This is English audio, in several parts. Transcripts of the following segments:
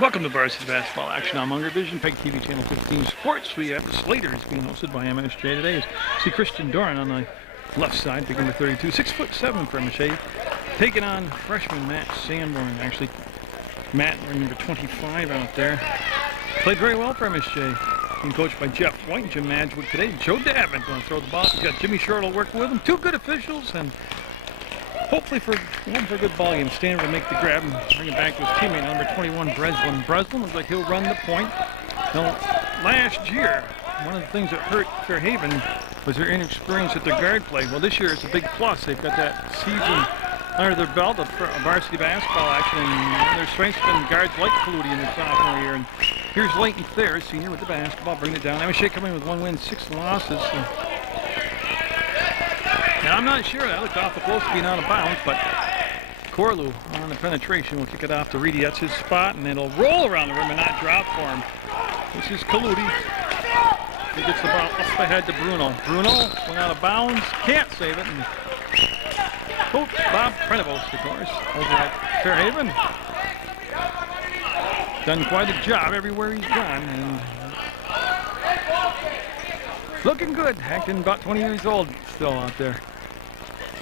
Welcome to Varsity Basketball Action on Munger Vision, PEGTV Channel 15 Sports. We have the Slaters being hosted by MSJ today. See Christian Doran on the left side, big number 32, 6'7" for MSJ, taking on freshman Matt Sanborn. Actually, Matt, number 25 out there, played very well for MSJ. Being coached by Jeff White and Jim Madgewood today. Joe Davin going to throw the ball. He's got Jimmy Shortle working with him. Two good officials, and hopefully for a good ball game. Standard will make the grab and bring it back to his teammate, number 21, Breslin. Breslin looks like he'll run the point. Now, last year, one of the things that hurt Fairhaven was their inexperience at their guard play. Well, this year it's a big plus. They've got that season under their belt of varsity basketball action, and their strength's been guards like Kaludi in their sophomore year. And here's Leighton Thayer, senior, with the basketball, bringing it down. MSJ coming in with 1 win, 6 losses. And I'm not sure, that looked awful close to being out of bounds, but Corlew on the penetration will kick it off to Reedy. That's his spot, and it'll roll around the rim and not drop for him. This is Kaludi. He gets the ball up ahead to Bruno. Bruno went out of bounds, can't save it. And Coach Bob Prenevos, of course, over at Fairhaven. Done quite a job everywhere he's gone. And looking good, acting about 20 years old still out there.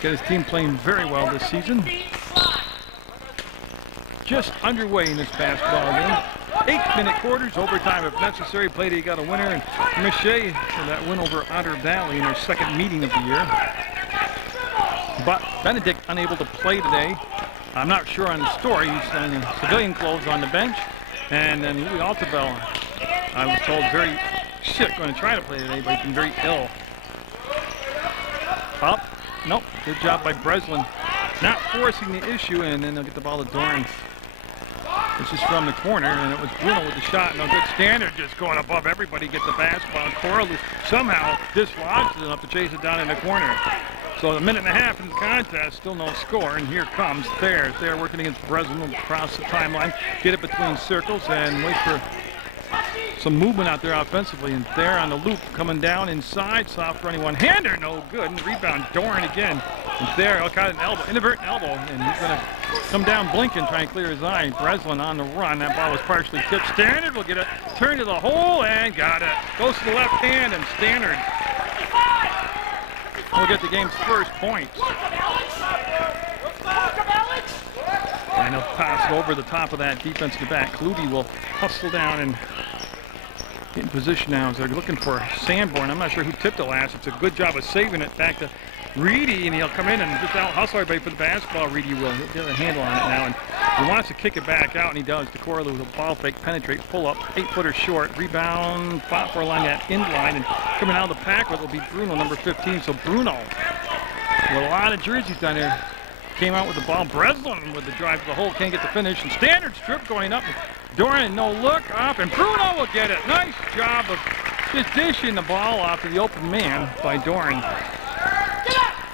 Got his team playing very well this season. Just underway in this basketball game. 8-minute quarters, overtime if necessary. Played, he got a winner. And MSJ for that win over Otter Valley in their second meeting of the year. But Benedict unable to play today. I'm not sure on the story. He's in civilian clothes on the bench. And then Louis Altabell, I was told, very sick, going to try to play today, but he's been very ill. Up. Nope. Good job by Breslin. Not forcing the issue, and then they'll get the ball to Doran. This is from the corner, and it was Bruno with the shot. No good. Standard just going above everybody, get the basketball. And Corlew somehow dislodged it enough to chase it down in the corner. So a minute and a half in the contest, still no score, and here comes Thayer. Thayer working against Breslin across the timeline. Get it between circles and wait for some movement out there offensively. And Thayer on the loop, coming down inside. Soft running one-hander, no good. And the rebound, Doran again. And Thayer got an elbow, inadvertent elbow, and he's going to come down blinking, try and clear his eye. Breslin on the run. That ball was partially tipped. Standard will get it, turn to the hole, and got it. Goes to the left hand, and Standard will get the game's first points. And he'll pass it over the top of that defensive back. Kaludi will hustle down and get in position now as they're looking for Sanborn. I'm not sure who tipped it last. It's a good job of saving it back to Reedy, and he'll come in and just out-hustle everybody for the basketball. Reedy will. He'll get a handle on it now, and he wants to kick it back out, and he does. To Corlew, the ball fake, penetrate, pull up, 8-footer short, rebound, fought for a line that end line, and coming out of the pack will be Bruno, number 15. So Bruno, with a lot of jerseys down there, came out with the ball. Breslin with the drive to the hole, can't get the finish, and Standard strip going up. Doran, no look, up, and Bruno will get it. Nice job of just dishing the ball off to the open man by Doran.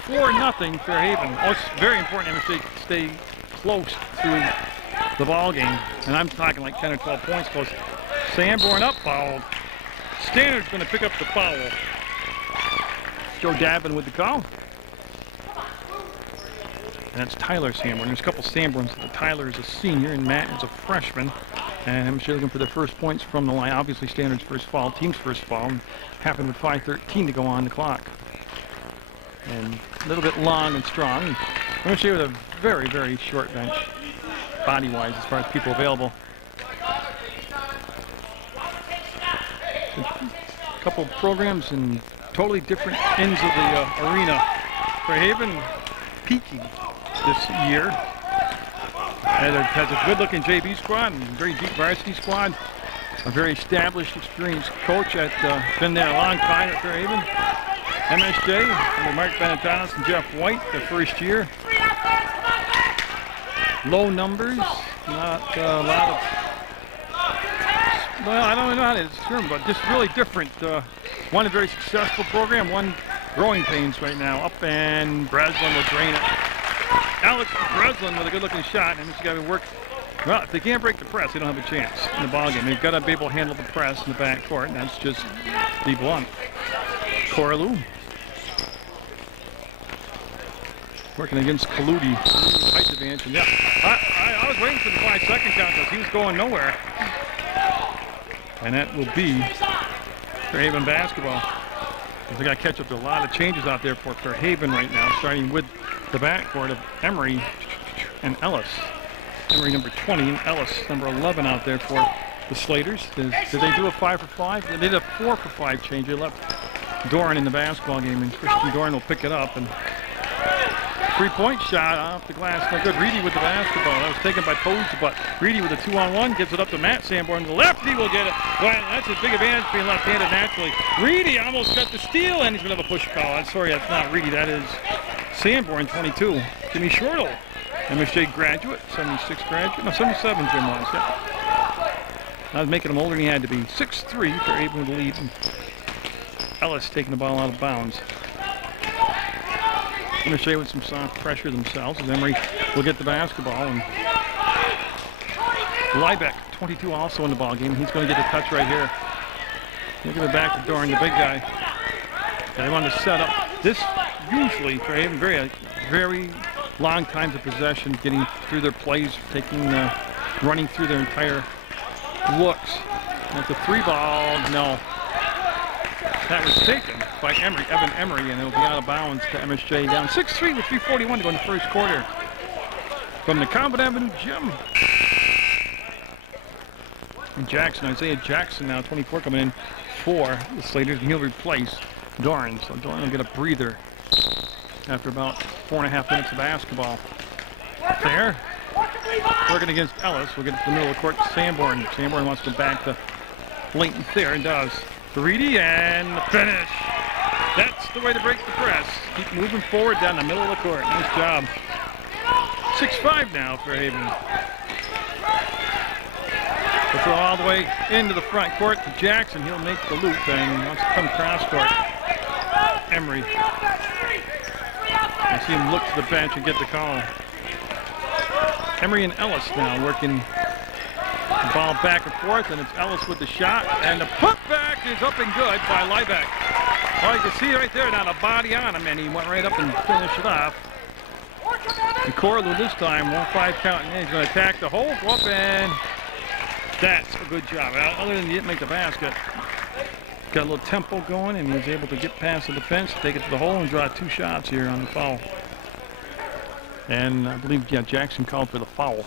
4-0 Fairhaven. Oh, it's very important to stay close to the ball game. And I'm talking like 10 or 12 points close. Sanborn up, foul. Standard's going to pick up the foul. Joe Davin with the call. And that's Tyler Sanborn. There's a couple Sanborns. Tyler is a senior and Matt is a freshman. And I'm sure looking for their first points from the line. Obviously, Standard's first foul, team's first foul. Happened with 5:13 to go on the clock. And a little bit long and strong. I'm going to show you with a very, very short bench, body-wise, as far as people available. A couple of programs in totally different ends of the arena. Fairhaven peaking this year. And it has a good-looking JV squad and very deep varsity squad. A very established, experienced coach at been there a long time at Fairhaven. MSJ, under Mark Benetanis and Jeff White, the first year. Low numbers, not a lot of, well, I don't know how to describe them, but just really different. One a very successful program, one growing pains right now. Up, and Breslin will drain it. Alex Breslin with a good-looking shot, and he's got to work. Well, if they can't break the press, they don't have a chance in the ballgame. They've got to be able to handle the press in the backcourt, and that's just be blunt. Corlew. Working against Kaludi. Height advantage. And yeah, I was waiting for the 5-second contest. He was going nowhere. And that will be Fairhaven basketball. They got to catch up to a lot of changes out there for Fairhaven right now, starting with the backcourt of Emery and Ellis. Emery number 20 and Ellis number 11 out there for the Slaters. Did they do a 5-for-5? They did a 4-for-5 change. They left Doran in the basketball game, and Christian Doran will pick it up. And three-point shot off the glass. No good. Reedy with the basketball. That was taken by Pose, but Reedy with a 2-on-1 gives it up to Matt Sanborn. The lefty will get it. Well, that's a big advantage being left-handed naturally. Reedy almost got the steal, and he's going to have a push foul. I'm sorry, that's not Reedy. That is Sanborn, 22. Jimmy Shortle, MSJ graduate, 76 graduate. No, 77 Jim was. Yeah. I was making him older than he had to be. 6'3" for able to lead. And Ellis taking the ball out of bounds. MSJ with some soft pressure themselves as Emery will get the basketball. And Liebeck, 22, also in the ball game. He's going to get the touch right here. He'll give it back to Doran, the big guy. And they want to set up this usually for Haven very long times of possession, getting through their plays, running through their entire looks. And at the 3-ball, no. That was taken by Evan Emery, and it'll be out of bounds to MSJ down 6-3 with 3:41 to go in the first quarter. From the Combin Avenue Gym. And Jackson, Isaiah Jackson now, 24, coming in for the Slaters, and he'll replace Doran. So Doran will get a breather after about 4.5 minutes of basketball. There, working against Ellis. We'll get to the middle of the court to Sanborn. Sanborn wants to go back to Leighton Thayer and does. Reedy and the finish. That's the way to break the press. Keep moving forward down the middle of the court. Nice job. 6-5 now for Haven. We'll throw all the way into the front court to Jackson. He'll make the loop and wants to come cross court. Emery. I see him look to the bench and get the call. Emery and Ellis now working the ball back and forth, and it's Ellis with the shot, and the putback is up and good by Liebeck. Oh, you can see right there now the body on him, and he went right up and finished it off. And Corlew this time, 1-5 count, and he's going to attack the hole, go up, and that's a good job. Other than he didn't make the basket, got a little tempo going, and he was able to get past the defense, take it to the hole, and draw 2 shots here on the foul. And I believe, yeah, Jackson called for the foul.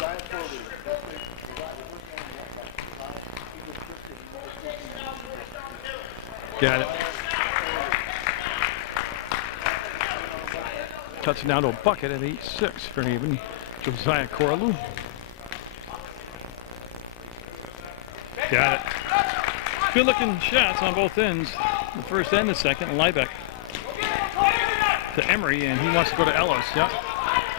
Got it. Cuts it down to a bucket at 8-6 for Haven. Josiah Corlew. Got it. Good looking shots on both ends, the first and the second. And Liebeck to Emery, and he wants to go to Ellis. Yeah.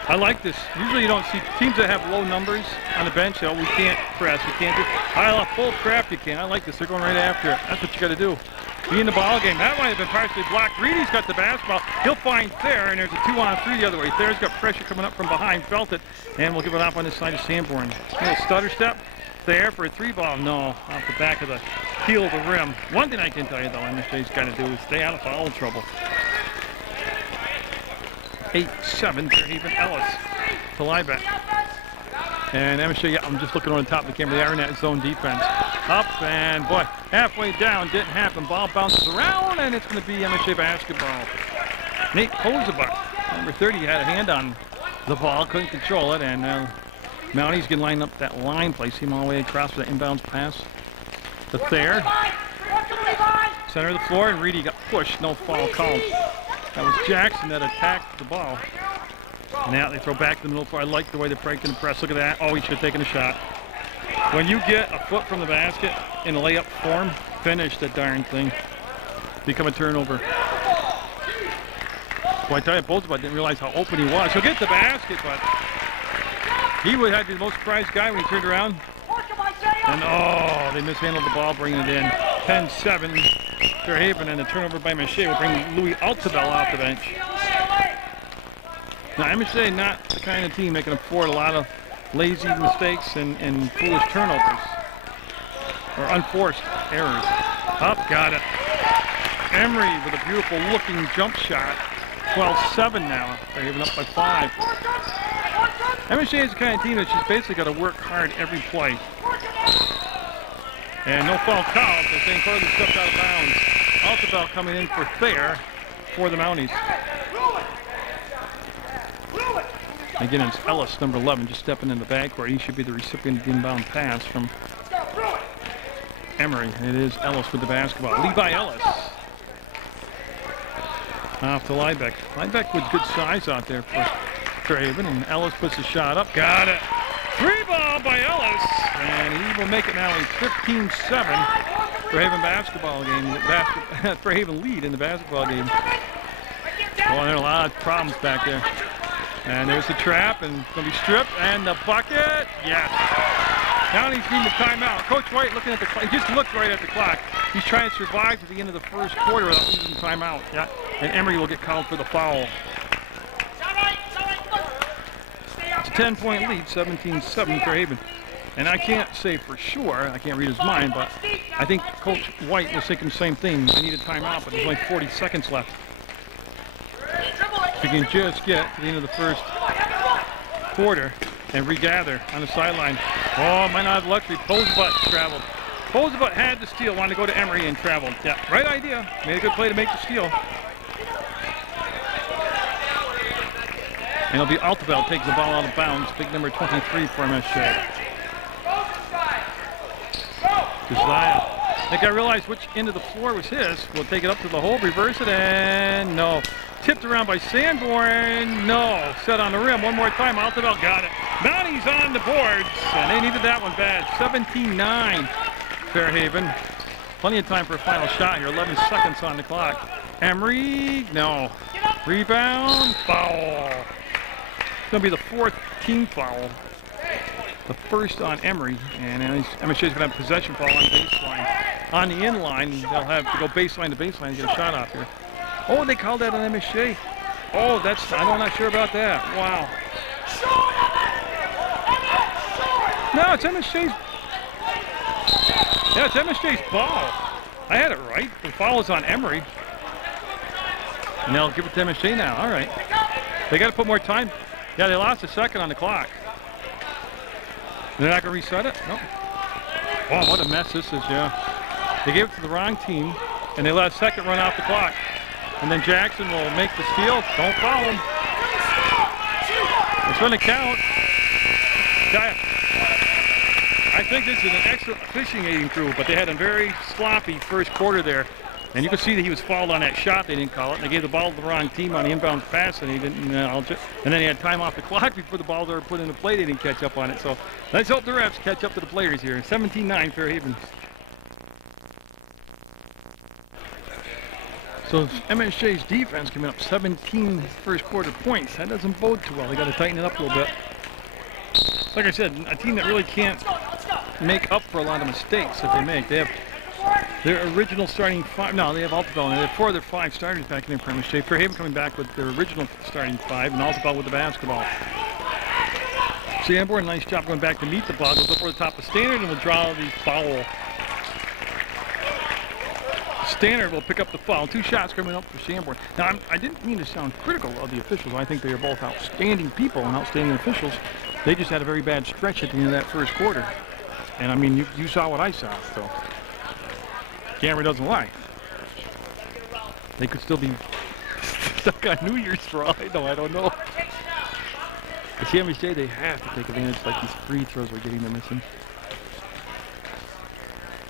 I like this. Usually you don't see teams that have low numbers on the bench. Oh, we can't press, we can't do. Full crap you can. I like this. They're going right after it. That's what you got to do. Be in the ball game. That might have been partially blocked. Reedy's got the basketball. He'll find Thayer, and there's a 2-on-3 the other way. Thayer's got pressure coming up from behind. Felt it, and we'll give it off on this side of Sanborn. A little stutter step. Thayer for a 3-ball. No, off the back of the heel of the rim. One thing I can tell you, though, MSJ's got to do is stay out of foul trouble. 8-7 for Haven Ellis to Liebeck. And MSJ, yeah, I'm just looking on the top of the camera. They are in that zone defense. Up and, boy, halfway down, didn't happen. Ball bounces around, and it's going to be MSJ basketball. Nate Posebuck, number 30, had a hand on the ball, couldn't control it, and Mounties can line up that line play. See him all the way across for the inbounds pass to Thayer. Center of the floor, and Reedy got pushed. No foul called. That was Jackson that attacked the ball. Now they throw back to the middle floor. I like the way they're breaking the press. Look at that. Oh, he should have taken a shot. When you get a foot from the basket in a layup form, finish that darn thing. Become a turnover. Boy, I tell you, Boltzbach didn't realize how open he was. He'll get the basket, but he would have been the most surprised guy when he turned around. And oh, they mishandled the ball, bringing it in. 10-7 Fairhaven, and a turnover by MSJ will bring Louis Altobel off the bench. Now, MSJ not the kind of team that can afford a lot of lazy mistakes and foolish turnovers or unforced errors. Up, got it. Emery with a beautiful looking jump shot. 12-7 now. They're even up by 5. MSJ is the kind of team that she's basically got to work hard every play. And no foul calls. They're saying further stepped out of bounds. Altebelle coming in for Thayer for the Mounties. Again, it's Ellis, number 11, just stepping in the backcourt. He should be the recipient of the inbound pass from Emery. It is Ellis with the basketball. Levi Ellis. Off to Liebeck. Liebeck with good size out there for Fairhaven, and Ellis puts the shot up. Got it. 3-ball by Ellis, and he will make it now a 15-7 Fairhaven basketball game. Fairhaven lead in the basketball game. Oh, there are a lot of problems back there. And there's the trap, and it's going to be stripped, and the bucket. Yes. Now he's needing the timeout. Coach White looking at the clock. He just looked right at the clock. He's trying to survive to the end of the first quarter without losing timeout. Yeah. And Emery will get called for the foul. It's a 10-point lead, 17-7 for Haven. And I can't say for sure, I can't read his mind, but I think Coach White was thinking the same thing. I need a timeout, but there's only 40 seconds left. You can just get to the end of the first quarter and regather on the sideline. Oh, might not have luxury. Posebutt traveled. Posebutt had the steal, wanted to go to Emery and traveled. Yeah, right idea. Made a good play to make the steal. And it'll be Altebelle taking the ball out of bounds. Big number 23 for MSJ. Josiah. I think I realized which end of the floor was his. We'll take it up to the hole, reverse it, and no. Tipped around by Sanborn. No. Set on the rim. One more time. Altebelle got it. Mounties on the boards. And they needed that one bad. 17-9. Fairhaven. Plenty of time for a final shot here. 11 seconds on the clock. Emery. No. Rebound. Foul. It's going to be the 4th team foul. The first on Emery. And MSJ's going to have possession foul on baseline. On the in line, they'll have to go baseline to baseline and get a shot off here. Oh, they called that on MSJ. Oh, I'm not sure about that. Wow. No, it's MSJ's. Yeah, it's MSJ's ball. I had it right. The foul is on Emery. And they'll give it to MSJ now. All right. They got to put more time. Yeah, they lost a second on the clock. They're not going to reset it? No. Wow, what a mess this is, yeah. They gave it to the wrong team, and they let a second run off the clock. And then Jackson will make the steal. Don't foul him. It's going to count. I think this is an excellent officiating crew, but they had a very sloppy first quarter there. And you can see that he was fouled on that shot. They didn't call it. And they gave the ball to the wrong team on the inbound pass, and he didn't. And then he had time off the clock before the balls were put into play. They didn't catch up on it. So let's hope the refs catch up to the players here. 17-9 Fairhaven. So MSJ's defense coming up 17 first quarter points. That doesn't bode too well. They got to tighten it up a little bit. Like I said, a team that really can't make up for a lot of mistakes that they make. They have their original starting 5. No, they have Altebelle. They have 4 of their 5 starters back in for MSJ. Fairhaven coming back with their original starting 5, and Altebelle with the basketball. Sanborn, nice job going back to meet the ball. Goes up over the top of Standard and will draw the foul. Standard will pick up the foul. 2 shots coming up for Sanborn. Now, I didn't mean to sound critical of the officials. I think they are both outstanding people and outstanding officials. They just had a very bad stretch at the end of that first quarter. And, I mean, you saw what I saw, so. Camera doesn't lie. They could still be stuck on New Year's for all I know. I don't know. At MSJ, they have to take advantage, like these free throws we're getting them missing.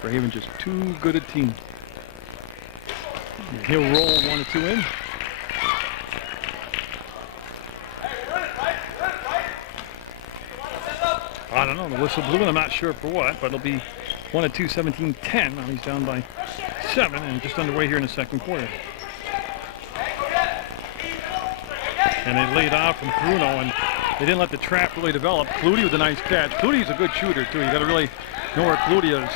Fairhaven just too good a team. He'll roll 1 or 2 in. I don't know, the whistle blew, and I'm not sure for what, but it'll be 1 or 2, 17-10. Now he's down by 7 and just underway here in the second quarter. And they laid off from Bruno, and they didn't let the trap really develop. Cloutier with a nice catch. Cloutier's a good shooter, too. You got to really know where Cloutier is.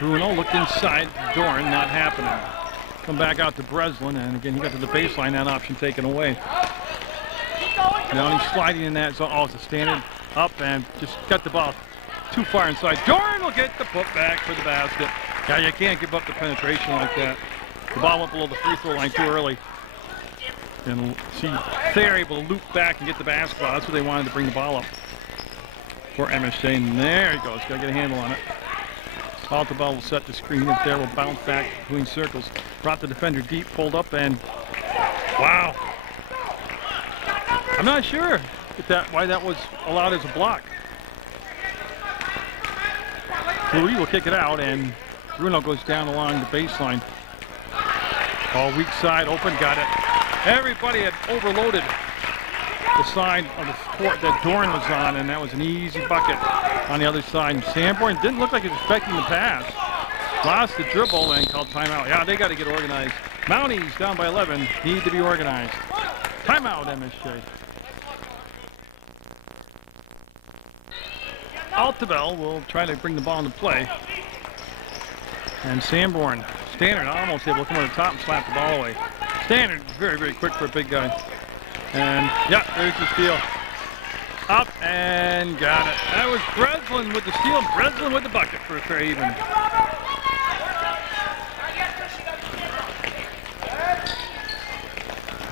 Bruno looked inside. Doran, not happening. Come back out to Breslin, and again, he got to the baseline. That option taken away. Now he's sliding in that zone. Oh, it's a Standard up and just got the ball too far inside. Doran will get the putback for the basket. Yeah, you can't give up the penetration like that. The ball went below the free throw line too early. And see, they're able to loop back and get the basketball. That's what they wanted to bring the ball up for MSJ. And there he goes. Got to get a handle on it. Altobel will set the screen up there. Will bounce back between circles. Brought the defender deep, pulled up, and wow. I'm not sure why that was allowed as a block. Louis will kick it out, and Bruno goes down along the baseline. Ball weak side, open, got it. Everybody had overloaded the side of the court that Doran was on, and that was an easy bucket on the other side. And Sanborn didn't look like he was expecting the pass. Lost the dribble and called timeout. Yeah, they got to get organized. Mounties down by 11, need to be organized. Timeout, MSJ. Altobel will try to bring the ball into play. And Sanborn, Standard almost able to come over the top and slap the ball away. Standard very, very quick for a big guy. And yeah, there's the steal. Up and got it. That was Breslin with the steal. Breslin with the bucket for Fairhaven.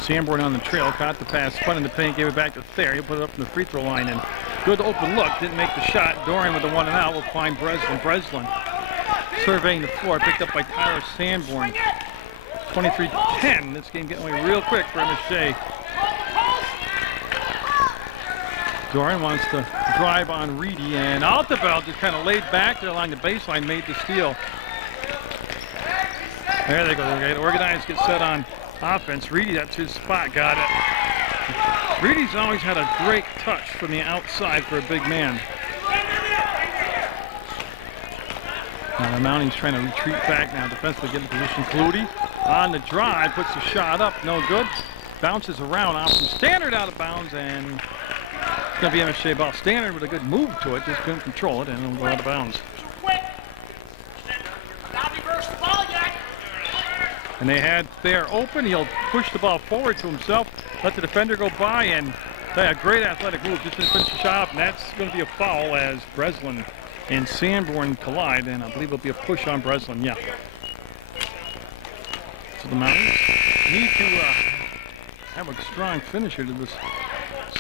Sanborn on the trail, caught the pass, spun in the paint, gave it back to Thayer. He'll put it up from the free throw line, and good open look, didn't make the shot. Doran with the 1 and out will find Breslin. Breslin surveying the floor, picked up by Tyler Sanborn. 23-10. This game getting away real quick for MSJ. Doran wants to drive on Reedy, and Altobel just kind of laid back there along the baseline, made the steal. There they go. They get organized, get set on offense. Reedy, that's his spot, got it. Reedy's always had a great touch from the outside for a big man. Now the Mounties trying to retreat back now. Defensively get in position. Flutie on the drive, puts the shot up, no good. Bounces around off from Standard out of bounds, and it's going to be MSJ ball. Standard with a good move to it, just couldn't control it, and it'll go out of bounds. And they had Thayer open. He'll push the ball forward to himself, let the defender go by, and a great athletic move. Just going to finish the shot up, and that's going to be a foul as Breslin and Sanborn collide, and I believe it'll be a push on Breslin. Yeah. So the Mounties need to have a strong finisher to this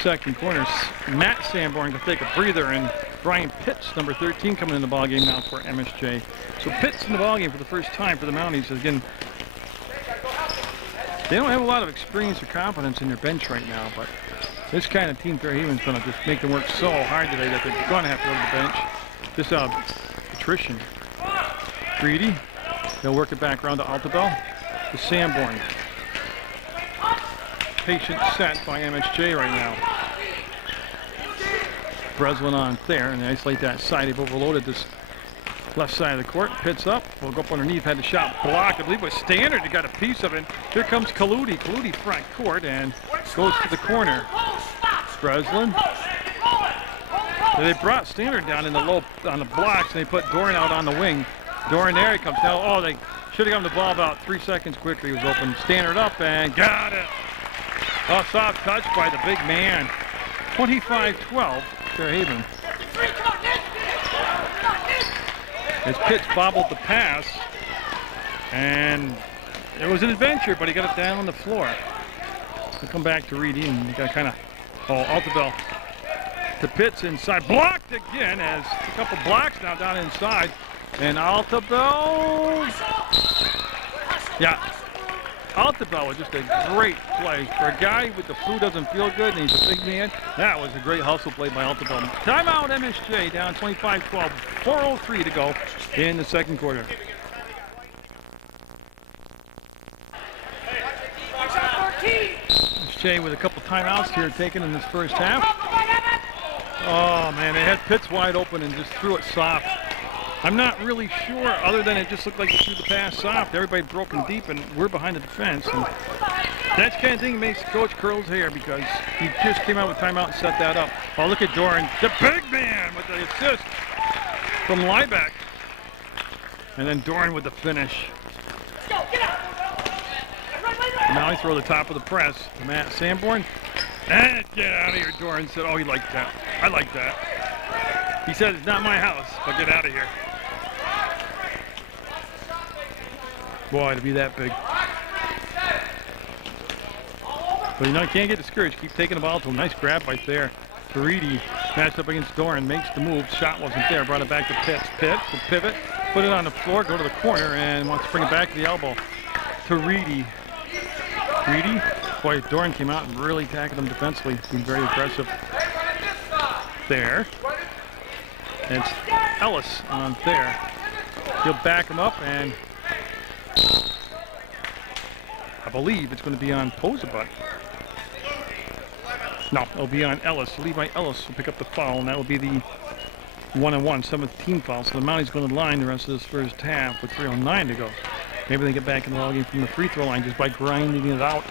second quarter. Matt Sanborn can take a breather, and Brian Pitts, number 13, coming in the ballgame now for MSJ. So Pitts in the ballgame for the first time for the Mounties. Again, they don't have a lot of experience or confidence in their bench right now, but this kind of team, Fairhaven's going to just make them work so hard today that they're going to have to go to the bench. This attrition. Reedy, they'll work it back around to Altobel, to Sanborn. Patient set by MSJ right now. Breslin on there, and they isolate that side. They've overloaded this left side of the court. Pitts up, will go up underneath, had the shot blocked. I believe it was Standard that got a piece of it. Here comes Kaludi. Kaludi front court and goes to the corner. Breslin. So they brought Standard down in the low on the blocks, and they put Doran out on the wing. Doran, there he comes. Now, oh, they should have gotten the ball about 3 seconds quicker. He was open. Standard up and got it. Oh, soft touch by the big man. 25-12, Fairhaven. As Pitts bobbled the pass, and it was an adventure, but he got it down on the floor. We'll come back to Reedy, and we got kind of, Altobel to Pitts inside. Blocked again, as a couple blocks now down inside. And Altobel, yeah, Altobel was just a great play. For a guy with the flu doesn't feel good, and he's a big man, that was a great hustle play by Altobel. Timeout, MSJ, down 25-12, 4:03 to go in the second quarter. MSJ with a couple timeouts here taken in this first half. Oh, man, they had Pitts wide open and just threw it soft. I'm not really sure, other than it just looked like they threw the pass soft. Everybody broken deep, and we're behind the defense. And that's the kind of thing that makes Coach curl his hair, because he just came out with timeout and set that up. Oh, look at Doran, the big man with the assist from Liebeck. And then Doran with the finish. Now he throw the top of the press to Matt Sanborn. And get out of here, Doran said. Oh, he liked that. I like that. He said, it's not my house, but get out of here. Boy, to be that big. But you know, you can't get discouraged. Keep taking the ball to him. Nice grab right there. Varity matched up against Doran, makes the move. Shot wasn't there. Brought it back to Pitts. Pitts will pivot, put it on the floor, go to the corner, and wants to bring it back to the elbow. To Reedy. Reedy. Boy, Doran came out and really tackled him defensively. Being very aggressive. There. And it's Ellis on there. He'll back him up, and I believe it's going to be on Posabut. No, it'll be on Ellis. Levi Ellis will pick up the foul, and that will be the 1-on-1, 7th team foul. So the Mounties going to line the rest of this first half with 3:09 to go. Maybe they get back in the ball game from the free throw line just by grinding it out.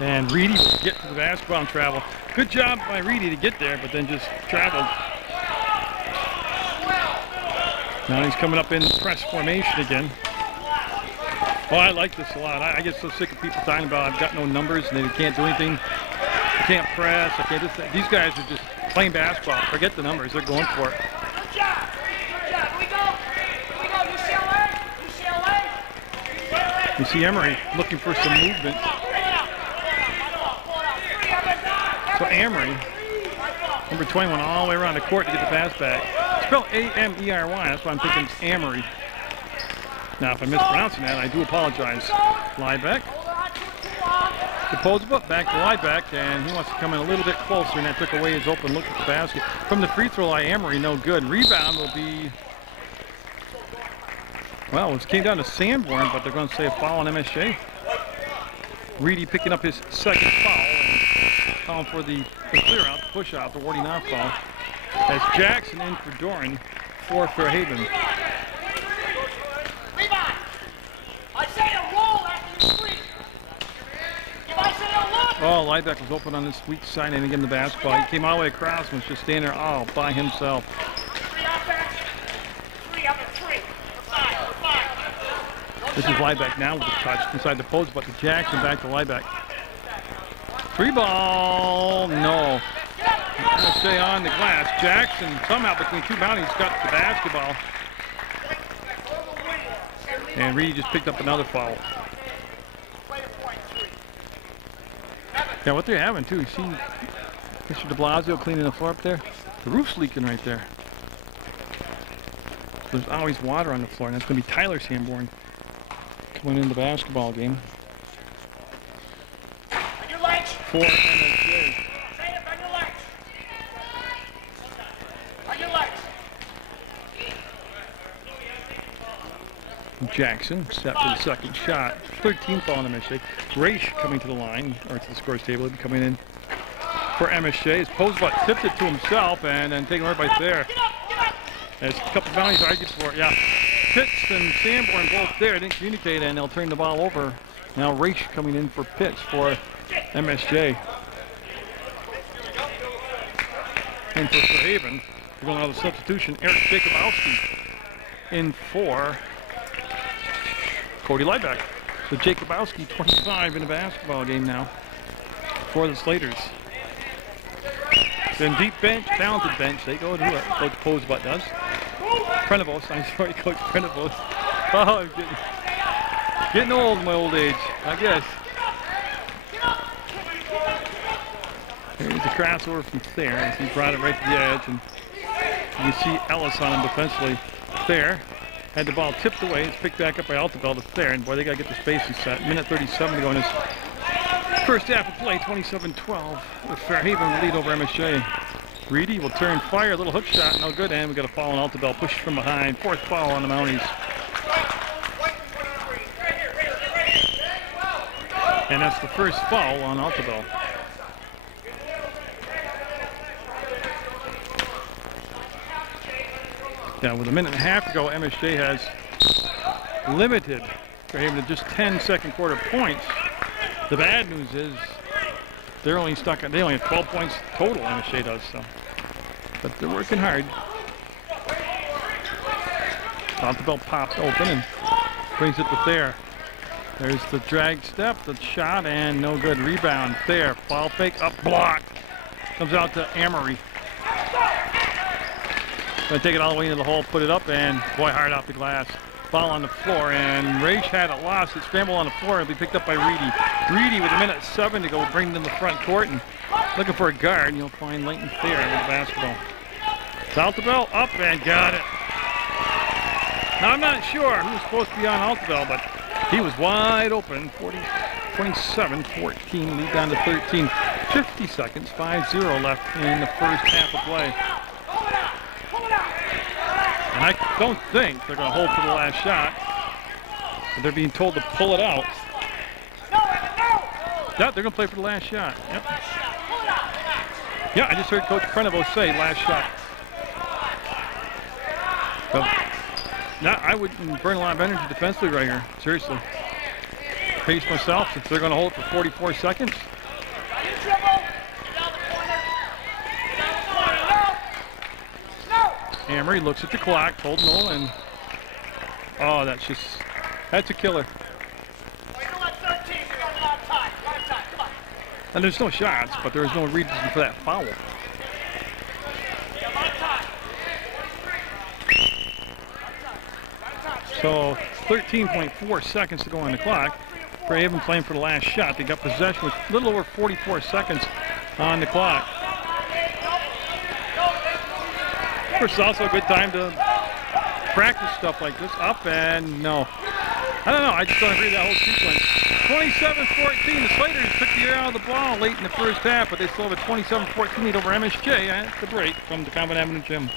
And Reedy will get to the basketball and travel. Good job by Reedy to get there, but then just traveled. Now he's coming up in press formation again. Oh, I like this a lot. I get so sick of people talking about I've got no numbers and they can't do anything. I can't press. I can't do this. These guys are just playing basketball. Forget the numbers. They're going for it. Good job. Good job. Here we go. Here we go. UCLA. UCLA. You see Emery looking for some movement. So Amory, number 21, all the way around the court to get the pass back. It's spelled A-M-E-R-Y. That's why I'm thinking it's Amory. Now, if I'm mispronouncing that, I do apologize. Liebeck. Posabut back to Liebeck, and he wants to come in a little bit closer, and that took away his open look at the basket. From the free throw line, Amory, no good. Rebound will be, well, it came down to Sanborn, but they're going to say a foul on MSJ. Reedy picking up his second foul, and calling for the clear out, the push out, the warding off foul. As Jackson in for Doran for Fairhaven. Oh, Liebeck was open on this weak side and again the basketball. He came all the way across and was just standing there all by himself. This is Liebeck now with the touch inside the post, but to Jackson, back to Liebeck. Free ball, no. I'm going to stay on the glass. Jackson somehow between two bounties got the basketball. And Reedy just picked up another foul. Yeah, what they're having too, you see Mr. de Blasio cleaning the floor up there? The roof's leaking right there. There's always water on the floor, and that's going to be Tyler Sanborn coming into the basketball game. For MSJ. Jackson set for the second shot. 13 foul on MSJ. Raish coming to the line, or to the scores table. He'll be coming in for MSJ. His Posabut tipped it to himself and then taken right by there. As a couple of bounties argued for it. Yeah. Pitts and Sanborn both there. Didn't communicate, and they'll turn the ball over. Now Raish coming in for Pitts for MSJ. And for Fairhaven, we're going to have a substitution. Eric Jacobowski in for Cody Liebeck. So Jacobowski, 25 in a basketball game now for the Slaters. Then deep bench, talented bench. They go to it. Coach Posabut does. Prenevos, I'm sorry, Coach Prenevos. Oh, I'm getting old in my old age, I guess. Here's the crossover from Thayer as he brought it right to the edge, and you can see Ellis on him defensively. Thayer had the ball tipped away. It's picked back up by Altobel to Thayer, and boy, they got to get the spacing set. Minute 37 to go in this first half of play, 27-12. With Fairhaven lead over MSJ. Reedy will turn fire, a little hook shot, no good, and we got a foul on Altobel, pushed from behind. Fourth foul on the Mounties. And that's the first foul on Altobel. Yeah, with a minute and a half to go, MSJ has limited Fairhaven to just 10 second quarter points. The bad news is they only have 12 points total, MSJ does, so. But they're working hard. Altobel pops open and brings it to Thayer. There's the drag step, the shot, and no good. Rebound, Thayer, foul fake, up, block. Comes out to Amory. Gonna take it all the way into the hole, put it up, and boy, hard off the glass. Ball on the floor, and Raish had it lost. It scrambled on the floor and be picked up by Reedy. Reedy with 1:07 to go, bring them to the front court and looking for a guard. And you'll find Leighton Thayer with the basketball. Altobel up and got it. Now I'm not sure who was supposed to be on Altobel, but he was wide open. 27-14, lead down to 13. 50 seconds, 5-0 left in the first half of play. And I don't think they're going to hold for the last shot. But they're being told to pull it out. Yeah, they're going to play for the last shot. Yep. Yeah, I just heard Coach Prenovo say last shot. So, yeah, I wouldn't burn a lot of energy defensively right here. Seriously. Pace myself since they're going to hold it for 44 seconds. Amory looks at the clock, told Nolan. Oh, that's a killer. And there's no shots, but there's no reason for that foul. So 13.4 seconds to go on the clock. Fairhaven playing for the last shot. They got possession with a little over 44 seconds on the clock. Of course, it's also a good time to practice stuff like this. Up and no. I don't know. I just don't agree with that whole sequence. 27-14. The Slaters took the air out of the ball late in the first half, but they still have a 27-14 lead over MSJ at the break from the Common Avenue Gym.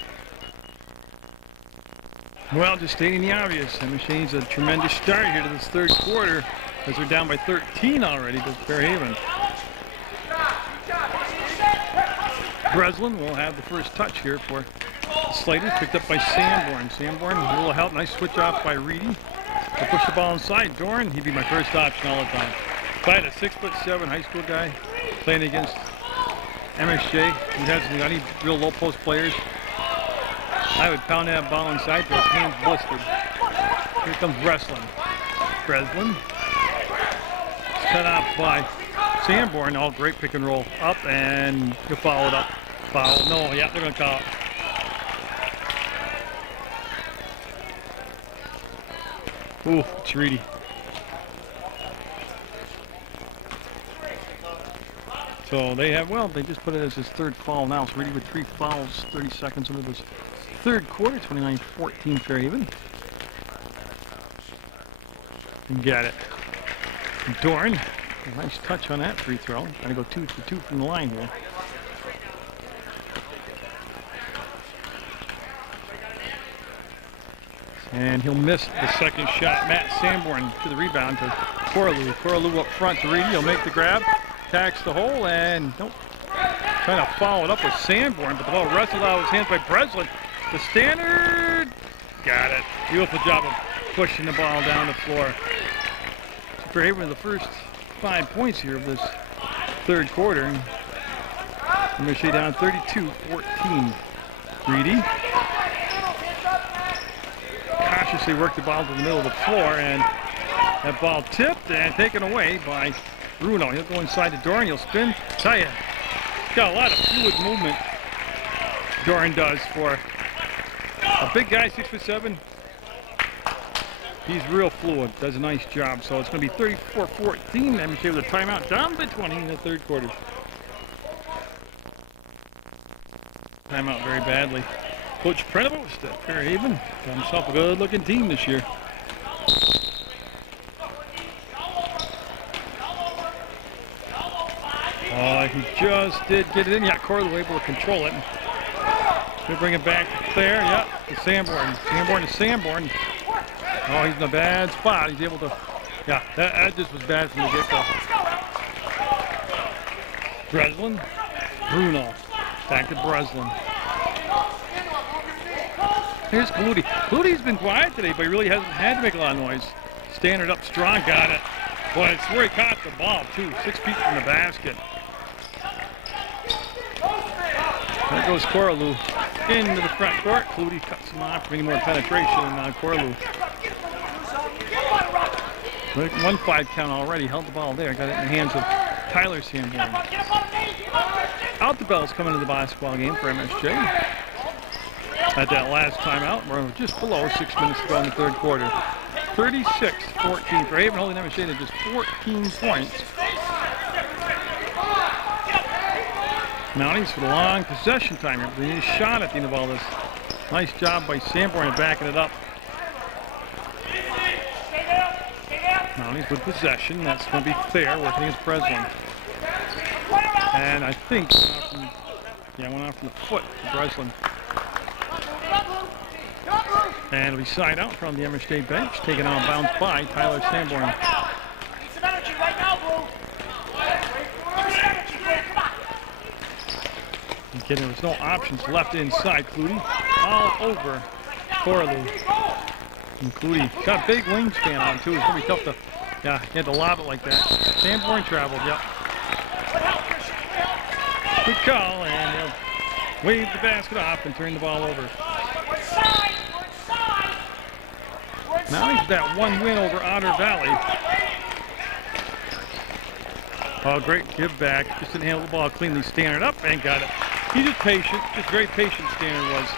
Well, just stating the obvious, MSJ needs a tremendous start here to this third quarter as they're down by 13 already to Fairhaven. Breslin will have the first touch here for the Slaters, picked up by Sanborn. Sanborn, a little help, nice switch off by Reedy. They'll push the ball inside. Doran, he'd be my first option all the time. If I had a 6'7" high school guy playing against MSJ, who hasn't got any real low post players, I would pound that ball inside till his hands blistered. Here comes Breslin. Breslin. Cut off by Sanborn. Oh, great pick and roll. Up and you follow it up. Foul. No, yeah, they're going to call it. Ooh, it's Reedy. So they have, well, they just put it as his third foul now. So Reedy with 3 fouls, 30 seconds into this third quarter, 29-14 Fairhaven. And got it. Dorn, a nice touch on that free throw. Going to go 2 for 2 from the line here. And he'll miss the second shot. Matt Sanborn to the rebound to Corlew. Corlew up front to Reedy. He'll make the grab, attacks the hole, and nope. Trying to follow it up with Sanborn, but the ball wrestled out of his hands by Breslin. The standard, got it. Beautiful job of pushing the ball down the floor. So Fairhaven the first 5 points here of this third quarter. MSJ down 32-14. Reedy cautiously worked the ball to the middle of the floor, and that ball tipped and taken away by Bruno. He'll go inside the door and he'll spin. Tell you, he's got a lot of fluid movement. Doran does for a big guy, 6'7". He's real fluid, does a nice job. So it's going to be 34-14. MSJ with a timeout down by 20 in the third quarter. Timeout very badly. Coach Prenovo at Fairhaven got himself a good-looking team this year. He just did get it in. Yeah, Corlew able to control it. He'll bring it back there. Yeah, to Sanborn. Sanborn to Sanborn. Oh, he's in a bad spot. He's able to. Yeah, that just was bad from the get-go. Breslin. Bruno. Back to Breslin. Here's Kaludi. Kaludi's been quiet today, but he really hasn't had to make a lot of noise. Standard up strong, got it. Boy, it's where he caught the ball, too. 6 feet from the basket. There goes Corlew into the front court. Kaludi cuts him off for any more penetration on Corlew. 1-5 count already. Held the ball there. Got it in the hands of Tyler Sanborn. Altobel's coming to the basketball game for MSJ. at that last timeout. We're just below 6 minutes to go in the third quarter. 36-14 for Haven, holding MSJ to just 14 points. Mounties for the long possession time. They need a shot at the end of all this. Nice job by Sanborn in backing it up. Mounties with possession. That's going to be fair, working against Breslin. And I think went off from the foot for Breslin. And it'll be side out from the MSJ bench, taken out of bounds by Tyler Sanborn. Again, there was no options left inside. Clutie all over Corlew. And Clutie got a big wingspan on too. It's going to be tough to, he had to lob it like that. Sanborn traveled, yep. Good call, and they'll wave the basket off and turn the ball over. Now he's that one win over Otter Valley. Oh, great give back. Just didn't handle the ball cleanly, standing it up and got it. He's just patient, just very patient Standard was.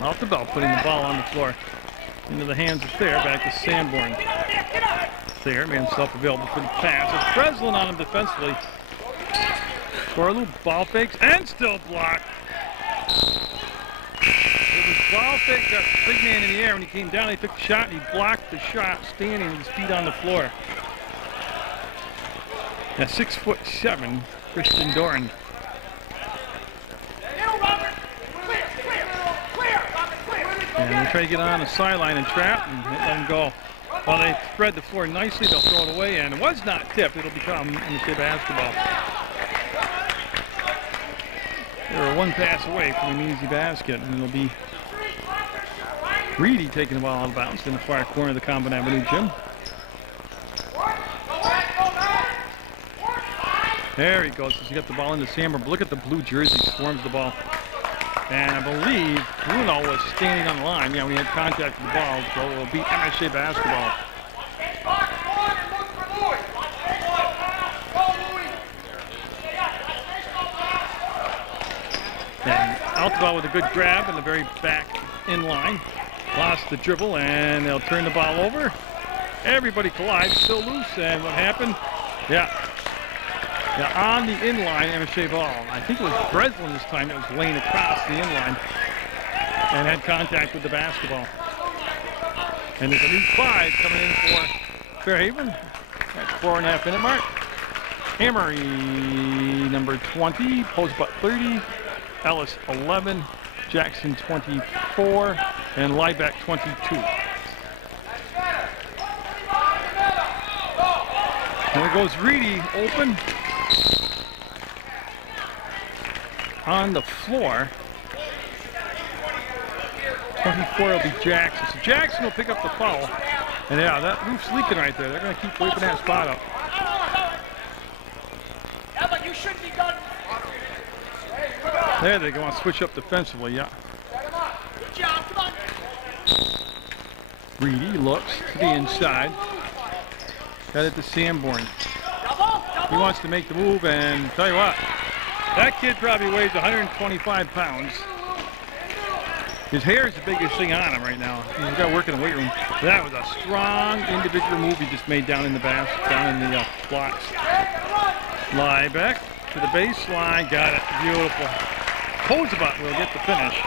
Off the ball, putting the ball on the floor. Into the hands of Thayer, back to Sanborn. Thayer made himself available for the pass. It's Breslin on him defensively. Corlew ball fakes and still blocked. It was ball fake, got the big man in the air. When he came down, he took the shot and he blocked the shot, standing with his feet on the floor. Now 6'7", Christian Doran. And they try to get on the sideline and trap and let him go. While they spread the floor nicely, they'll throw it away, and it was not tipped. It'll become MSJ basketball. They were one pass away from an easy basket, and it'll be Reedy taking the ball out of bounds in the far corner of the Combine Avenue gym. There he goes. He got the ball into Sanborn. Look at the blue jersey, swarms the ball. And I believe Bruno was standing on the line. Yeah, we had contact with the ball, so it'll be MSJ basketball. And Altobel with a good grab in the very back in line. Lost the dribble, and they'll turn the ball over. Everybody collides, still loose, and what happened? On the inline, MSJ ball. I think it was Breslin this time that was laying across the inline and had contact with the basketball. And there's a new 5 coming in for Fairhaven at 4.5 minute mark. Amory, number 20, post up 30, Ellis 11, Jackson 24, and Liebeck 22. And there goes Reedy open. On the floor, 24 will be Jackson. So Jackson will pick up the foul. And yeah, that roof's leaking right there. They're going to keep wiping that spot up. Yeah, but you should be done. There they go on switch up defensively, yeah. Good job, come on. Reedy looks to the inside. Got it to Sanborn. He wants to make the move, and tell you what, that kid probably weighs 125 pounds. His hair is the biggest thing on him right now. He's got to work in the weight room. That was a strong individual move he just made down in the blocks. Liebeck to the baseline. Got it. Beautiful. Posebot will get the finish.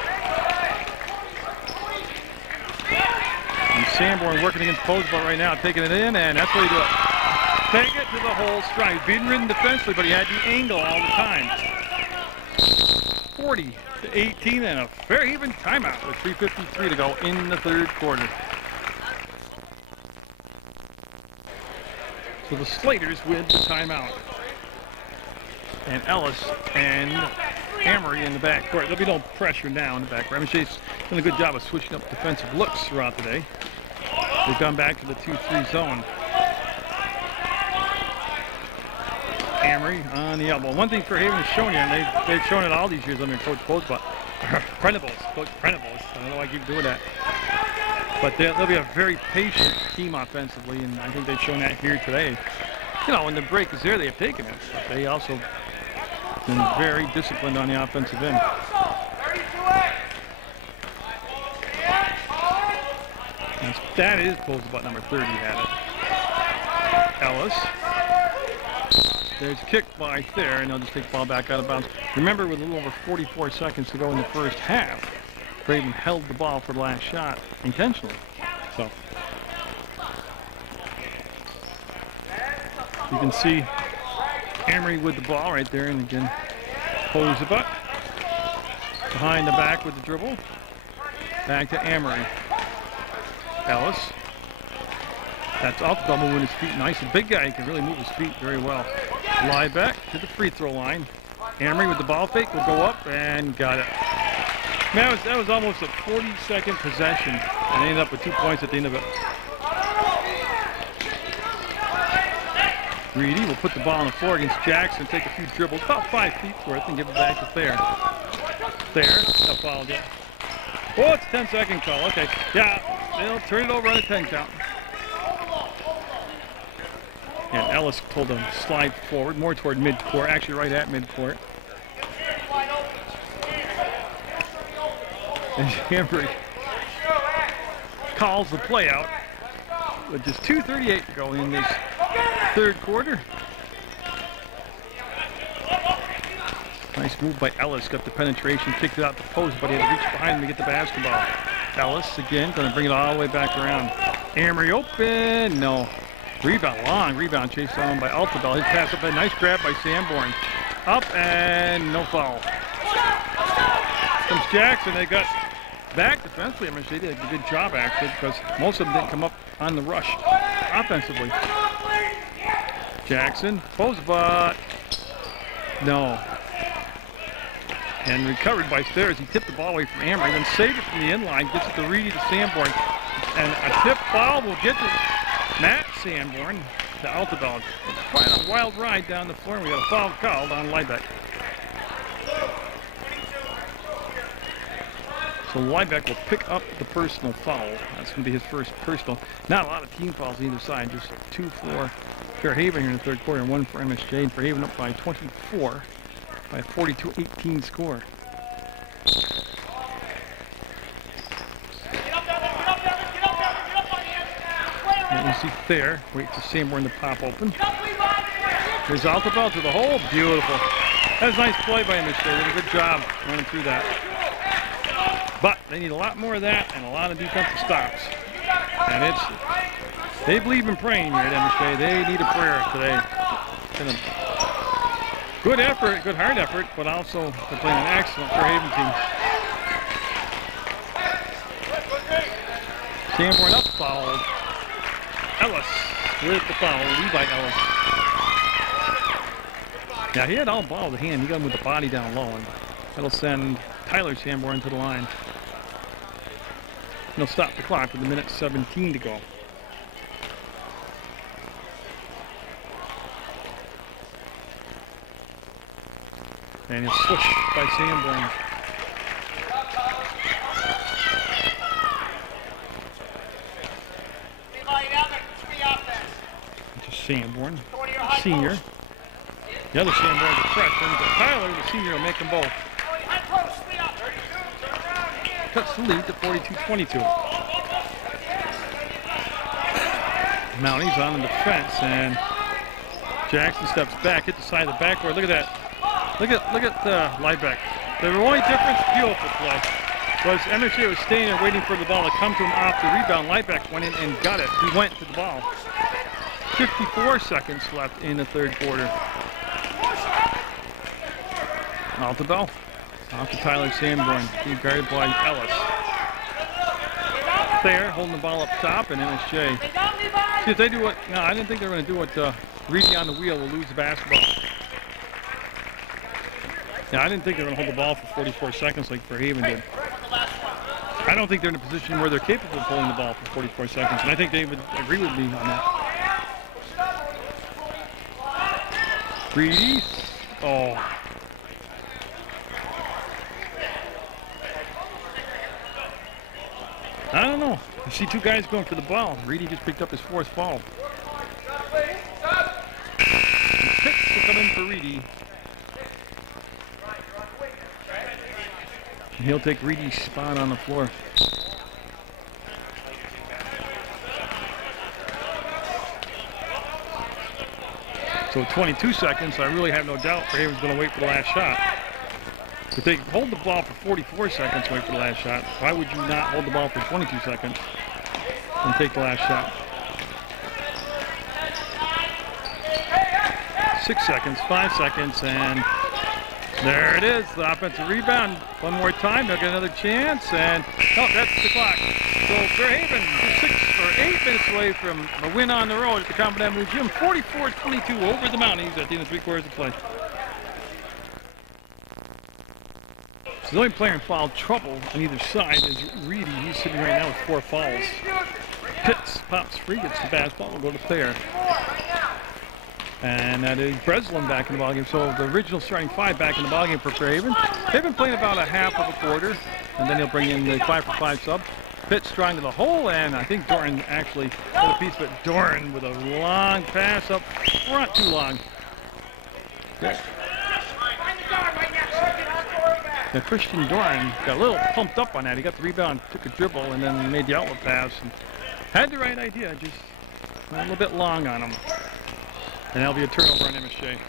And Sanborn working against Posebot right now, taking it in, and that's what he does. Take it to the hole strike. He's being ridden defensively, but he had the angle all the time. 40-18 and a Fairhaven timeout with 3:53 to go in the third quarter. So the Slaters with the timeout. And Ellis and Amory in the backcourt. There'll be no pressure now in the backcourt. MSJ's done a good job of switching up defensive looks throughout the day. They've gone back to the 2-3 zone. Amory on the elbow. One thing Fairhaven has shown you, and they've shown it all these years under Coach Posebot. Coach Prenibles. I don't know why I keep doing that. But they'll be a very patient team offensively, and I think they've shown that here today. You know, when the break is there, they have taken it. But they also Been very disciplined on the offensive end. That is close about number 30 had it. Ellis. There's a kick by Thayer, and they'll just take the ball back out of bounds. Remember, with a little over 44 seconds to go in the first half, Craven held the ball for the last shot intentionally. So you can see Emery with the ball right there, and again, holds the butt. Behind the back with the dribble. Back to Emery. Ellis. That's Altidal moving his feet nice. A big guy, he can really move his feet very well. Liebeck to the free throw line. Emery with the ball fake will go up and got it. Man, that was almost a 40-second possession, and they ended up with 2 points at the end of it. Reedy will put the ball on the floor against Jackson, take a few dribbles, about 5 feet worth, and give it back to Thayer. Thayer, that fouled it. Oh, it's a 10-second call. Okay, yeah, they'll turn it over on a 10 count. And Ellis pulled a slide forward, more toward midcourt, actually right at midcourt. And Emery calls the play out with just 2:38 to go in this third quarter. Nice move by Ellis, got the penetration, kicked it out the post, but he had to reach behind him to get the basketball. Ellis again, going to bring it all the way back around. Emery open, no. Rebound, long rebound chased down by Altidal. His pass up there, nice grab by Sanborn. Up and no foul. Comes Jackson, they got back defensively. I mean, they did a good job actually because most of them didn't come up on the rush offensively. Jackson, post butt, no. And recovered by Thayer as he tipped the ball away from Emery, then saved it from the inline, gets it to Reedy to Sanborn. And a tip ball will get to Matt Sanborn to Altidal. Quite a wild ride down the floor, and we got a foul called on Liebeck. So Liebeck will pick up the personal foul. That's going to be his first personal. Not a lot of team fouls either side, just 2 for Fairhaven here in the third quarter and 1 for MSJ. And Fairhaven up by 24 by a 42-18 score. And you see Thayer, wait for Sanborn to pop open. There's Altidal to the hole, beautiful. That's a nice play by MSJ, they did a good job running through that. But they need a lot more of that and a lot of defensive stops. And they believe in praying here at MSJ. They need a prayer today. It's a good effort, good hard effort, but also they're playing an excellent Fairhaven team. Sanborn up, fouled. Ellis with the foul, Levi Ellis. Yeah, he had all ball with the hand. He got him with the body down low, and that'll send Tyler Sanborn to the line. He'll stop the clock with 1:17 to go. And it's switched by Sanborn. Sanborn, senior. The other Sanborn's a freshman, but Tyler, the senior, will make them both. Cuts the lead to 42-22. Mounties on the defense, and Jackson steps back, hit the side of the backboard. Look at that. Look at Liebeck. The only difference, beautiful play, was MSJ was staying there waiting for the ball to come to him off the rebound. Liebeck went in and got it. He went to the ball. 54 seconds left in the third quarter. Altidal off to Tyler Sanborn, being guarded by Ellis. Thayer holding the ball up top, and MSJ. See if they do what? No, I didn't think they were going to do what. Reedy on the wheel will lose the basketball. Yeah, I didn't think they were going to hold the ball for 44 seconds like Fairhaven did. I don't think they're in a position where they're capable of holding the ball for 44 seconds, and I think they would agree with me on that. Reedy. Oh. I don't know. I see 2 guys going for the ball. Reedy just picked up his 4th foul. Picks will come in for Reedy. And he'll take Reedy's spot on the floor. So 22 seconds, I really have no doubt Fairhaven's going to wait for the last shot. If they hold the ball for 44 seconds and wait for the last shot, why would you not hold the ball for 22 seconds and take the last shot? 6 seconds, 5 seconds, and there it is, the offensive rebound. One more time, they'll get another chance, and oh, that's the clock. So Fairhaven is 6 or 8 minutes away from a win on the road at the Commandant Blue Gym, 44-22 over the Mounties at the end of 3 quarters of play. So the only player in foul trouble on either side is Reedy. He's sitting right now with 4 fouls. Pitts pops free, gets the basketball, will go to Thayer. And that is Breslin back in the ballgame. So the original starting 5 back in the ballgame for Fairhaven. They've been playing about a half of a quarter, and then he'll bring in the 5-for-5 sub. Pitts trying to the hole, and I think Doran actually got a piece, but Doran with a long pass up front, too long. Yeah. Now Christian Doran got a little pumped up on that. He got the rebound, took a dribble, and then made the outlet pass. And had the right idea, just went a little bit long on him. And that'll be a turnover on MSJ.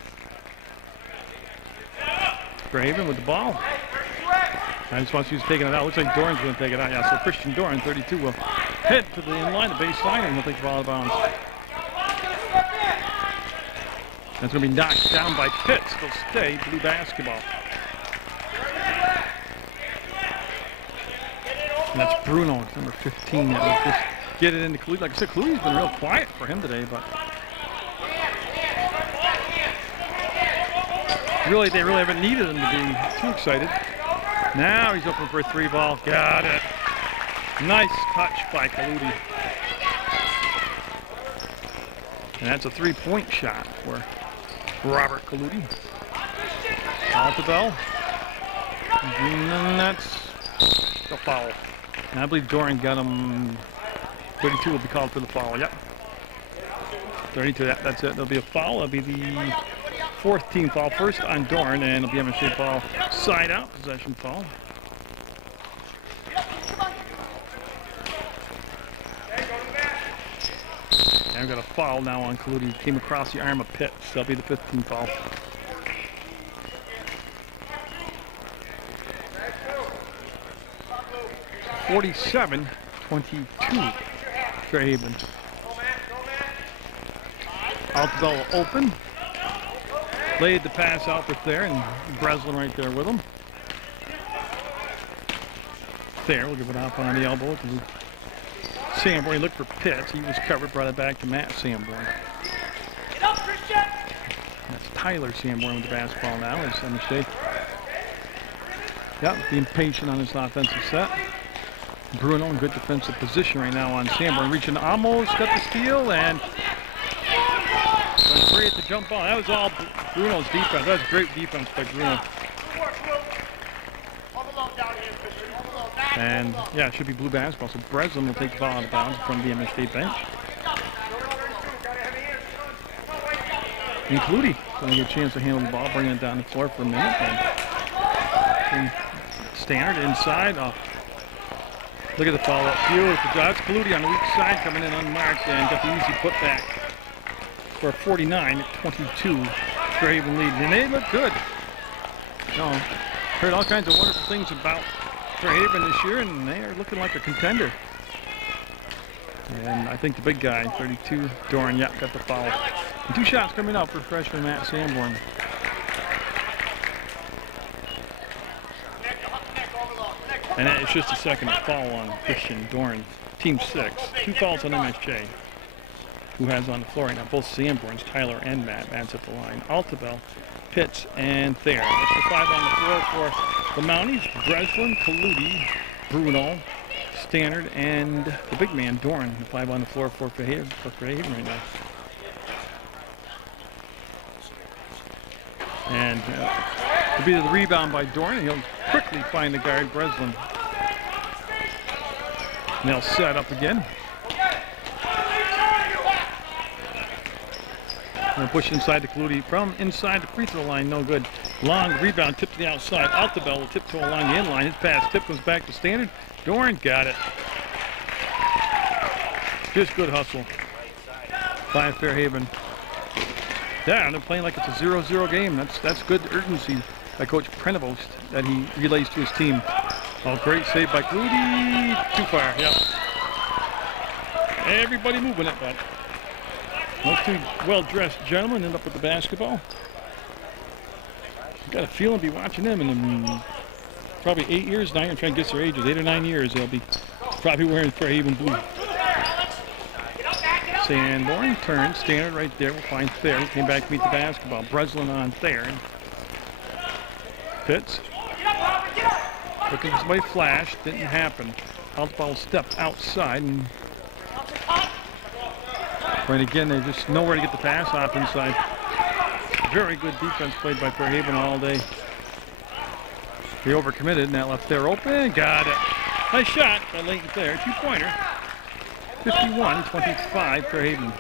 Fairhaven with the ball. I just want to see who's taking it out. Looks like Doran's going to take it out. Yeah, so Christian Doran, 32, will head to the inline, the baseline, and he'll take the ball out of bounds. That's going to be knocked down by Pitts. They'll stay blue basketball. And that's Bruno, number 15. That will just get it into Cluey. Like I said, Cluey's been real quiet for him today, but really, they really haven't needed him to be too excited. Now he's open for a 3 ball. Got it. Nice touch by Kaludi. And that's a 3-point shot for Robert Kaludi. Altobel. And that's a foul. And I believe Doran got him. 32 will be called for the foul. Yep. 32, that's it. There'll be a foul. It'll be the 4th team foul. First on Doran, and it'll be MSJ foul. Side out, possession foul. And we've got a foul now on Kaludi. Came across the arm of Pitts. That'll be the 5th team foul. (47-22) Fairhaven. Altobel open. Laid the pass out for Thayer, and Breslin right there with him. Thayer will give it up on the elbow. Sanborn looked for Pitts. He was covered, brought it back to Matt Sanborn. That's Tyler Sanborn with the basketball now. It's a mistake. Yep, being patient on this offensive set. Bruno in good defensive position right now on Sanborn. Reaching almost, got the steal, and free at the jump ball. That was all Bruno's defense. That was great defense by Bruno. And yeah, it should be blue basketball. So Breslin will take the ball out of bounds from the MSJ bench. And Clutie going to get a chance to handle the ball, bring it down the floor for a minute. And Standard inside. Look at the follow-up. Beautiful job. It's Clutie on the weak side coming in unmarked and got the easy putback for a 49-22 Fairhaven lead. And they look good. Heard all kinds of wonderful things about Fairhaven this year, and they are looking like a contender. And I think the big guy, 32, Doran, got the foul. And 2 shots coming up for freshman Matt Sanborn. And it's just a second foul on Christian Doran, team 6. 2 fouls on MSJ, who has on the floor right now both Sanborns, Tyler and Matt. Matt's at the line. Altobel, Pitts, and Thayer. That's the 5 on the floor for the Mounties. Breslin, Kaludi, Bruno, Standard, and the big man, Doran. The 5 on the floor for Fairhaven right now. And it'll be the rebound by Doran. He'll quickly find the guard, Breslin. And they'll set up again. They'll push inside to Kaludi from inside the free throw line. No good. Long rebound, tip to the outside. Altobel will tiptoe along the inline. His pass tip goes back to Standard. Doran got it. Just good hustle by Fairhaven. Yeah, they're playing like it's a 0-0 game. That's good urgency by Coach Prenevost that he relays to his team. Oh, great save by Clutie. Too far, yep. Everybody moving it, but those two well-dressed gentlemen end up with the basketball. I've got a feeling I'll be watching them in probably 8 years. Now I'm trying to guess their ages. 8 or 9 years, they'll be probably wearing Fairhaven blue. Sanborn turns, Standard right there. We'll find Thayer. He came back to meet the basketball. Breslin on Thayer. Pitts. Looking for somebody flash. Didn't happen. Altobel stepped outside. And right again, there's just nowhere to get the pass off inside. Very good defense played by Fairhaven all day. He overcommitted, and that left Thayer open. Got it. Nice shot by Leighton Thayer. Two-pointer. 51-25 Fairhaven.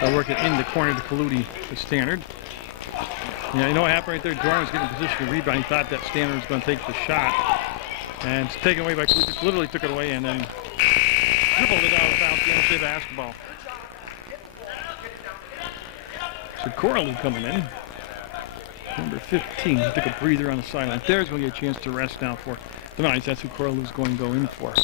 They'll work it in the corner to Clutie, the Standard. Yeah, you know what happened right there? Doran was getting in position to rebound. He thought that Standard was going to take the shot. And it's taken away by Clutie. Literally took it away and then dribbled it out of bounds. The MSJ basketball. So Corley coming in. Number 15, took a breather on the sideline. There's going to get a chance to rest now for the Knights. That's who Corley's going to go in for.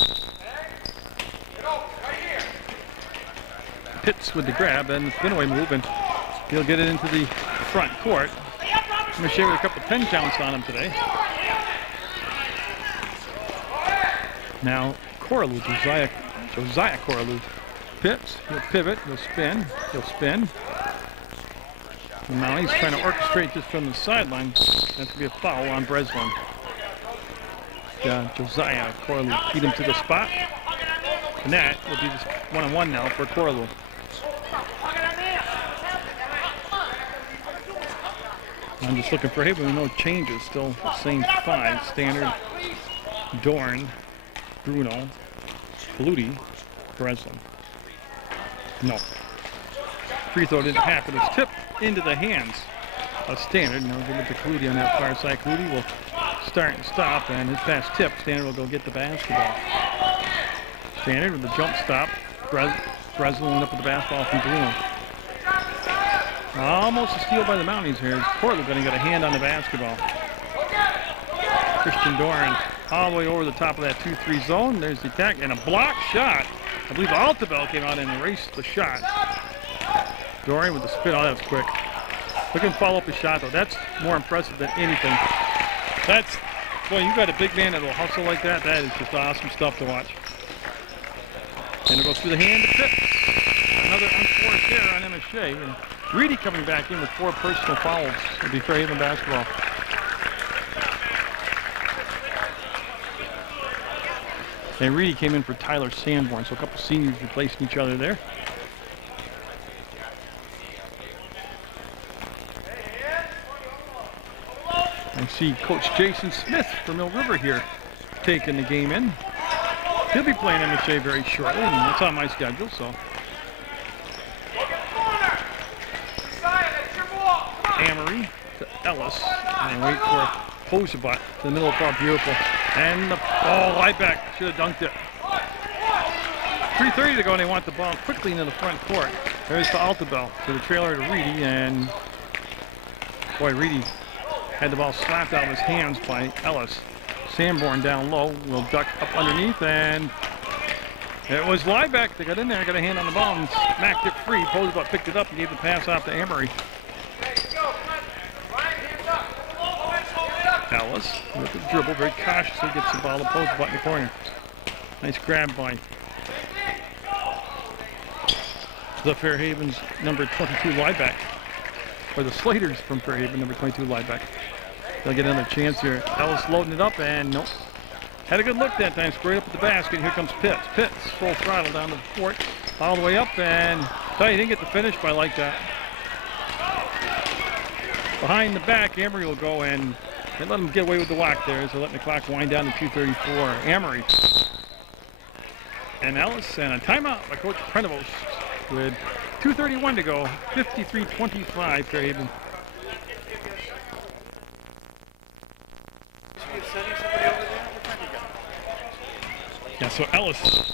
Pitts with the grab and the spin-away move, and he'll get it into the front court. MSJ with a couple 10 counts on him today. Now Corlew, Josiah Corlew. Pitts, he'll pivot, he'll spin. And now he's trying to orchestrate this from the sideline. That's going to be a foul on Breslin. Josiah Corlew feed him to the spot. And that will be just one-on-one now for Corlew. I'm just looking for him. No changes. Still the same five. Standard, Dorn, Bruno, Clutie, Breslin. No. Free throw didn't happen. It's tipped into the hands of Standard. Now we'll give it to Clutie on that far side. Clutie will start and stop, and his pass tipped. Standard will go get the basketball. Standard with the jump stop. Breslin went up with the basketball from Bruno. Almost a steal by the Mounties here. Portland going to get a hand on the basketball. Christian Doran all the way over the top of that 2-3 zone. There's the attack and a block shot. I believe Altobel came out and erased the shot. Doran with the spin. Oh, that was quick. Look at him follow up his shot, though. That's more impressive than anything. That's, boy, you got a big man that will hustle like that. That is just awesome stuff to watch. And it goes through the hand to Pitt. Another unforced error on MSJ. And Reedy coming back in with 4 personal fouls. It'll be Fairhaven basketball. And Reedy came in for Tyler Sanborn, so a couple seniors replacing each other there. I see Coach Jason Smith from Mill River here taking the game in. He'll be playing MSJ very shortly, and it's on my schedule, so. Amory to Ellis, and wait for Posebot to the middle of our beautiful. And the ball right back, should have dunked it. 3:30 to go, and they want the ball quickly into the front court. There's the Altobel to the trailer to Reedy, and boy, Reedy had the ball slapped out of his hands by Ellis. Sanborn down low, will duck up underneath, and it was Liebeck. They got in there, got a hand on the ball, and smacked it free. Posebot picked it up and gave the pass off to Amory. Ellis with the dribble, very cautiously gets the ball to Posebot in the corner. Nice grab by the Fairhaven's number 22 Liebeck, or the Slaters from Fairhaven, number 22 Liebeck. They'll get another chance here. Ellis loading it up, and nope. Had a good look that time, squared up at the basket. Here comes Pitts. Pitts, full throttle down to the court, all the way up, and tell you, he didn't get the finish, but I like that. Behind the back, Amory will go, and they let him get away with the walk there, so letting the clock wind down to 2:34. Amory and Ellis, and a timeout by Coach Prenevost with 2:31 to go. 53-25 Fairhaven. Yeah, so Ellis,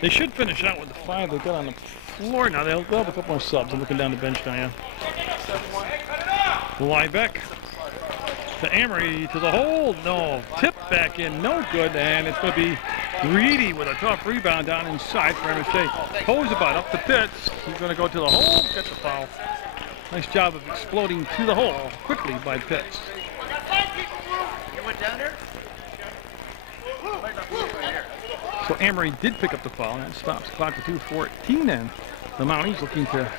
they should finish out with the 5 they got on the floor. Now they'll have a couple more subs. I'm looking down the bench now, yeah. Liebeck to Amory to the hold. No. Tip back in. No good. And it's going to be Reedy with a tough rebound down inside for MSJ. Hosebot up the Pitts. He's going to go to the hole. Gets the foul. Nice job of exploding to the hole quickly by Pitts. You went down there? So Amory did pick up the foul, and that stops the clock to 2:14. And the Mounties looking to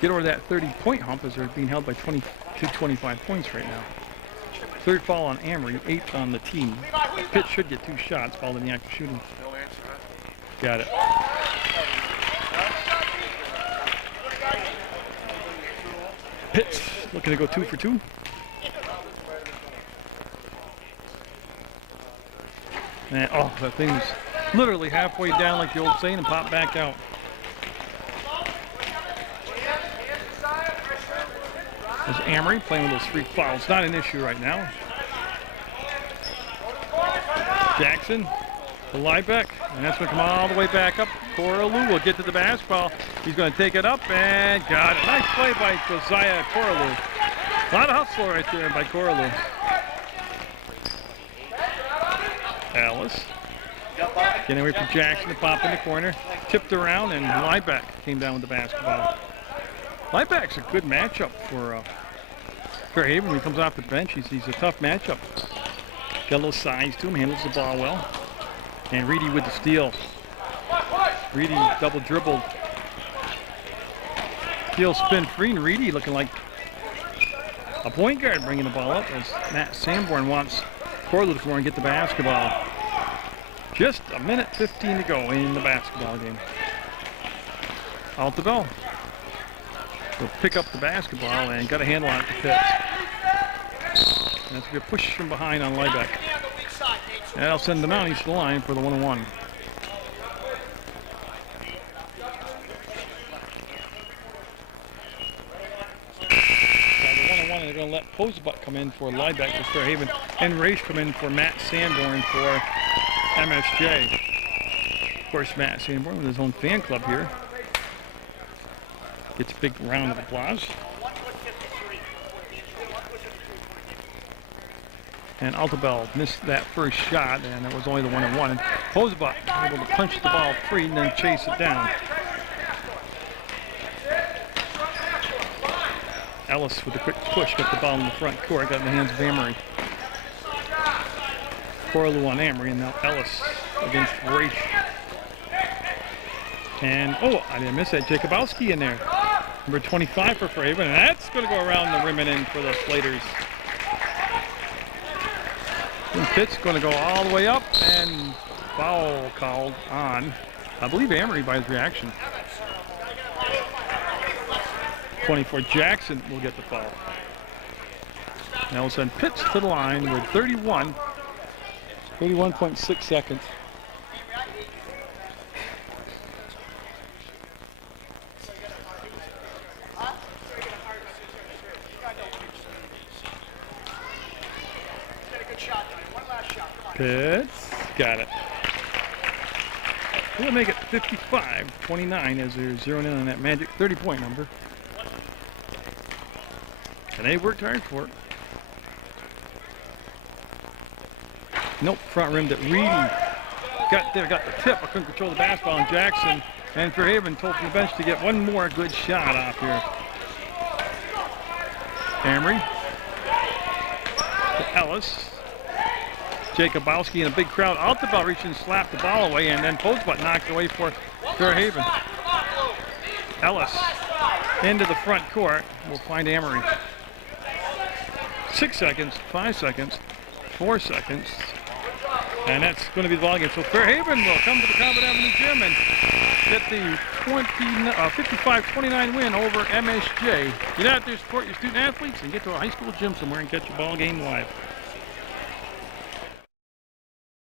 get over that 30-point hump as they're being held by 25 points right now. Third foul on Amory, 8th on the team. Pitt should get 2 shots while in the act of shooting. Got it. Pitt looking to go 2 for 2. And oh, that thing's literally halfway down like the old saying and pop back out. There's Amory playing with those 3 fouls. Not an issue right now. Jackson to Liebeck, and that's going to come all the way back up. Coralou will get to the basketball. He's going to take it up and got it. Nice play by Josiah Coralou. A lot of hustle right there by Coralou. Ellis getting away from Jackson to pop in the corner. Tipped around, and Liebeck came down with the basketball. Liebeck's a good matchup for Fairhaven when he comes off the bench. He's a tough matchup. Got a little size to him, handles the ball well. And Reedy with the steal. Reedy double dribbled. Steal spin free, and Reedy looking like a point guard bringing the ball up as Matt Sanborn wants Corley to come over and get the basketball. Just a minute 15 to go in the basketball game. Altobel will pick up the basketball and got a handle on it to Pitts. And that's a good push from behind on Liebeck. And that'll send the Mounties to the line for the 1-on-1. They're going to let Hosebut come in for Liebeck for Fairhaven and Raish come in for Matt Sanborn for MSJ. Of course, Matt Sanborn with his own fan club here gets a big round of applause. And Altobel missed that first shot, and it was only the 1-on-1. And Hosebut able to punch the ball free and then chase it down. Ellis with a quick push, got the ball in the front court, got in the hands of Amory. Coralou on Amory, and now Ellis against Raish. And, oh, I didn't miss that. Jacobowski in there. Number 25 for Fairhaven, and that's going to go around the rim and in for the Slaters. And Pitt's going to go all the way up, and foul called on, I believe, Amory by his reaction. 24 Jackson will get the foul. Now we'll send Pitts to the line with 31.6 seconds. Pitts got it. We'll make it 55-29 as they're zeroing in on that magic 30-point number. And they worked hard for it. Nope, front rim that Reedy got there, got the tip. I couldn't control the basketball, and Jackson and Fairhaven told from the bench to get one more good shot off here. Amory to Ellis. Jacobowski in a big crowd. Altobel reaching and slapped the ball away, and then Hosebut knocked away for Fairhaven. Ellis into the front court. We'll find Amory. 6 seconds, 5 seconds, 4 seconds, and that's going to be the ball game. So Fairhaven will come to the Combin Avenue Gym and get the 55-29 win over MSJ. Get out there, support your student athletes, and get to a high school gym somewhere and catch a ball game live.